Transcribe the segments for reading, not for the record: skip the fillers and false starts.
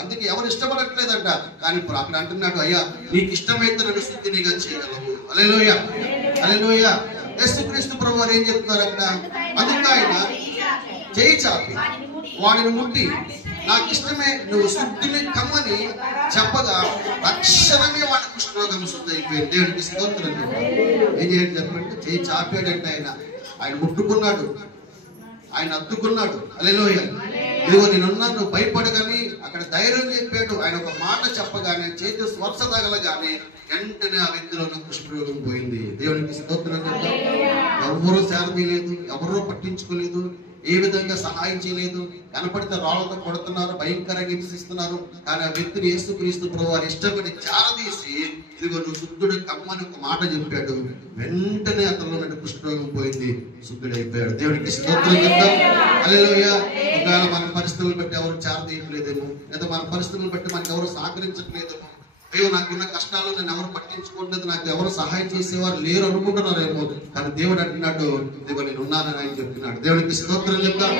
అందుకే ఎవరు ఇష్టపడట్లేదంట. కానీ ఇప్పుడు అక్కడ అంటున్నాడు, అయ్యా నీకు ఇష్టమైతే నన్ను శుద్ధినిగా చేయగలవు. హల్లెలూయా, హల్లెలూయా. యేసుక్రీస్తు ప్రభువు వారు ఏం చెప్తున్నారు అక్కడ? అందుకే ఆయన చేయి చాపి వాడిని ముట్టి నాకు ఇష్టమే నువ్వు శుద్ధిని కమ్మని చెప్పగా తక్షణమే వాడి కుష్ఠరోగం శుద్ధి అయిపోయింది. దేవుడికి స్తోత్రం. ఏం చేయండి చెప్పండి? చేయి చాపాడంటే ఆయన ముట్టుకున్నాడు, ఆయన అద్దుకున్నాడు. హల్లెలూయా. ఇదిగో నేనున్నాను, నువ్వు భయపడగాని అక్కడ ధైర్యం చెప్పాడు. ఆయన ఒక మాట చెప్పగానే, చేతి స్పర్శ తగలగానే వెంటనే ఆ వ్యక్తిలో కుష్ఠరోగం పోయింది. దేవునికి స్తోత్రం. ఎవరూ శారదీయలేదు, ఎవరూ పట్టించుకోలేదు, ఏ విధంగా సహాయం చేయలేదు. కనపడితే రాళ్లతో కొడుతున్నారు, భయంకరంగా హింసిస్తున్నారు. కానీ ఆ వ్యక్తిని యేసుక్రీస్తు ప్రభువారు ఇష్టపడి చారదీసి ఇదిగో నువ్వు శుద్ధుడు కమ్మని ఒక మాట చెప్పాడు. వెంటనే అతనిలో నుండి కుష్ఠరోగం పోయింది, శుద్ధుడైపోయాడు. దేవునికి స్తోత్రం చెప్తాం. హల్లెలూయా. ఒకవేళ మన పరిస్థితులను బట్టి ఎవరు చారదీయట్లేదేమో, లేదా మన పరిస్థితులను బట్టి మనకు ఎవరు సహకరించట్లేదేమో, అయ్యో నాకున్న కష్టాలు నేను ఎవరు పట్టించుకోవట్లేదు, నాకు ఎవరు సహాయం చేసేవారు లేరు అనుకుంటున్నారేమో. కానీ దేవుడు అంటున్నాడు, ఇదిగో నేను ఉన్నానని ఆయన చెప్తున్నాడు. దేవుడికి స్తోత్రం చెప్తాం.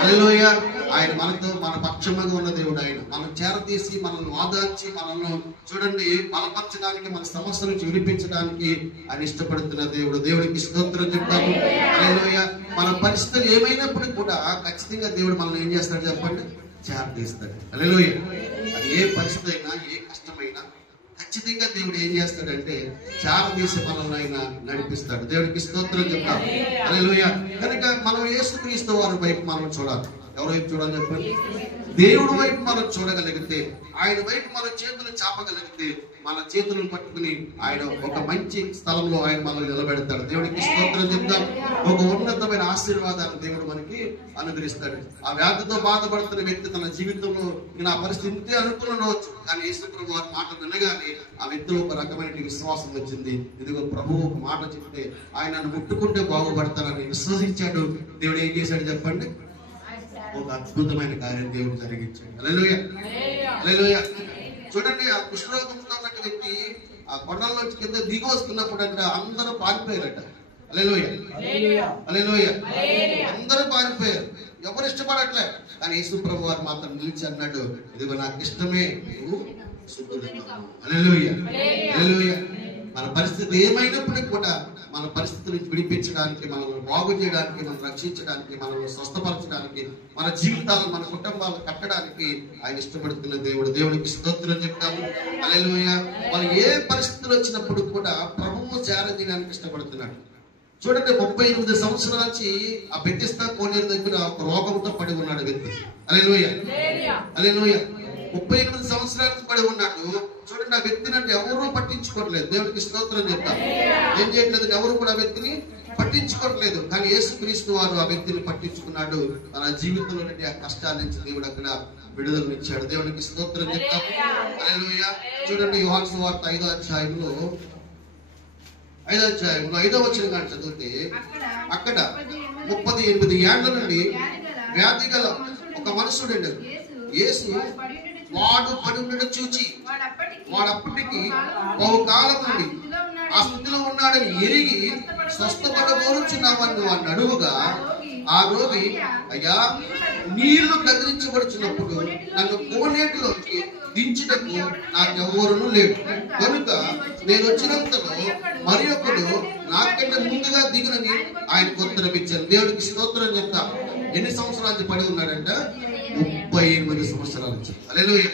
హల్లెలూయా. ఆయన మనతో మన పక్షముగా ఉన్న దేవుడు. ఆయన మనం చేరతీసి మనల్ని వాదార్చి మనల్ని చూడండి బలపరచడానికి, మన సమస్య నుంచి విడిపించడానికి ఆయన ఇష్టపడుతున్న దేవుడు. దేవుడికి స్తోత్రం చెప్తాము. హల్లెలూయా. మన పరిస్థితులు ఏమైనప్పటికీ కూడా ఖచ్చితంగా దేవుడు మనల్ని ఏం చేస్తాడు చెప్పండి? చేరతీస్తాడు. హల్లెలూయా. అది ఏ పరిస్థితి అయినా, ఏ కష్టమైనా ఖచ్చితంగా దేవుడు ఏం చేస్తాడంటే చేరతీసి మనల్ని ఆయన నడిపిస్తాడు. దేవుడికి స్తోత్రం చెప్తాం. హల్లెలూయా. కనుక మనం యేసుక్రీస్తు వారి వైపు మనం చూడాలి. ఎవరి వైపు చూడాలి చెప్పండి? దేవుడి వైపు మనం చూడగలిగితే, ఆయన వైపు మన చేతులు చాపగలిగితే, మన చేతులను పట్టుకుని ఆయన ఒక మంచి స్థలంలో ఆయన మనల్ని నిలబెడతాడు. దేవుడికి స్తోత్రం చెప్తాం. ఒక ఉన్నతమైన ఆశీర్వాదాన్ని దేవుడు మనకి అనుగ్రహిస్తాడు. ఆ వ్యాధితో బాధపడుతున్న వ్యక్తి తన జీవితంలో నా పరిస్థితి ఇంతే అనుకునవచ్చు, కానీ యేసు ప్రభువు వారి మాట వినగానే ఆ వ్యక్తిలో ఒక రకమైన విశ్వాసం వచ్చింది. ఇదిగో ప్రభువు ఒక మాట చెప్తే ఆయన నన్ను ముట్టుకుంటే బాగుపడతానని విశ్వసించాడు. దేవుడు ఏం చేశాడు చెప్పండి? ఒక అద్భుతమైన కార్యం దేవుడు జరిగించాడు. హల్లెలూయా, హల్లెలూయా. చూడండి, ఆ కుష్ఠరోగంతో ఉన్న వ్యక్తి ఆ కొండల్లోంచి కింద దిగి వస్తున్నప్పుడు అంటే అందరూ పారిపోయారట. హల్లెలూయా, హల్లెలూయా. అందరూ పారిపోయారు, ఎవరు ఇష్టపడట్లే. కానీ యేసు ప్రభు వారు మాత్రం నిలిచి అన్నాడు, ఇదిగో నాకు ఇష్టమే నువ్వు శుద్ధుడు. హల్లెలూయా, హల్లెలూయా. మన పరిస్థితి ఏమైనప్పటికీ కూడా మన పరిస్థితులను విడిపించడానికి, మనల్ని బాగు చేయడానికి, మనం రక్షించడానికి, మనల్ని స్వస్థపరచడానికి, మన జీవితాలు మన కుటుంబాలు కట్టడానికి ఆయన ఇష్టపడుతున్న దేవుడు. దేవుడికి స్తోత్రం చెప్తాము. హల్లెలూయా. మనం ఏ పరిస్థితులు వచ్చినప్పుడు కూడా ప్రభువు చేరదీయడానికి ఇష్టపడుతున్నాడు. చూడండి, 38 సంవత్సరాల నుంచి ఆ బెతిస్తా కోనేరు దగ్గర ఒక రోగంతో పడి ఉన్నాడు వ్యక్తి. హల్లెలూయా, హల్లెలూయా. 38 సంవత్సరాలకు పడి ఉన్నాడు. చూడండి, ఆ వ్యక్తిని అంటే ఎవరూ పట్టించుకోవట్లేదు. దేవుడికి స్తోత్రం చెప్తాం. ఏం చేయట్లేదు, ఎవరు కూడా ఆ వ్యక్తిని పట్టించుకోవట్లేదు. కానీ యేసుక్రీస్తు వారు ఆ వ్యక్తిని పట్టించుకున్నాడు. తన జీవితంలో నుండి ఆ కష్టాల నుంచి దేవుడు అక్కడ విడుదలనిచ్చాడు. దేవుడికి స్తోత్రం చెప్తాం. హల్లెలూయా. చూడండి, యోహాను సువార్త 5వ అధ్యాయంలో 5వ వచనం కానీ చదివితే అక్కడ 38 ఏళ్ల నుండి వ్యాధి గల ఒక మనుషుడు యేసు వాడు పడి ఉండడం చూచి వాడప్పటికి బహుకాలం నుండి ఆ స్థితిలో ఉన్నాడని ఎరిగి స్వస్థపడబోరుచున్నామని వాడిని అడుగుగా ఆ రోగి, అయ్యా నీళ్లు కదిలించబడుచున్నప్పుడు నన్ను కోనేటిలోకి దించుటకు నాకెవరునూ లేడు, కనుక నేను వచ్చినంతలో మరి ఒకడు నాకంటే ముందుగా దిగునని ఆయనకు ఉత్తరం ఇచ్చాను. దేవుడికి స్తోత్రం చెప్తా. ఎన్ని సంవత్సరాల నుంచి పడి ఉన్నాడంట? 38 సంవత్సరాల నుంచి. హల్లెలూయా.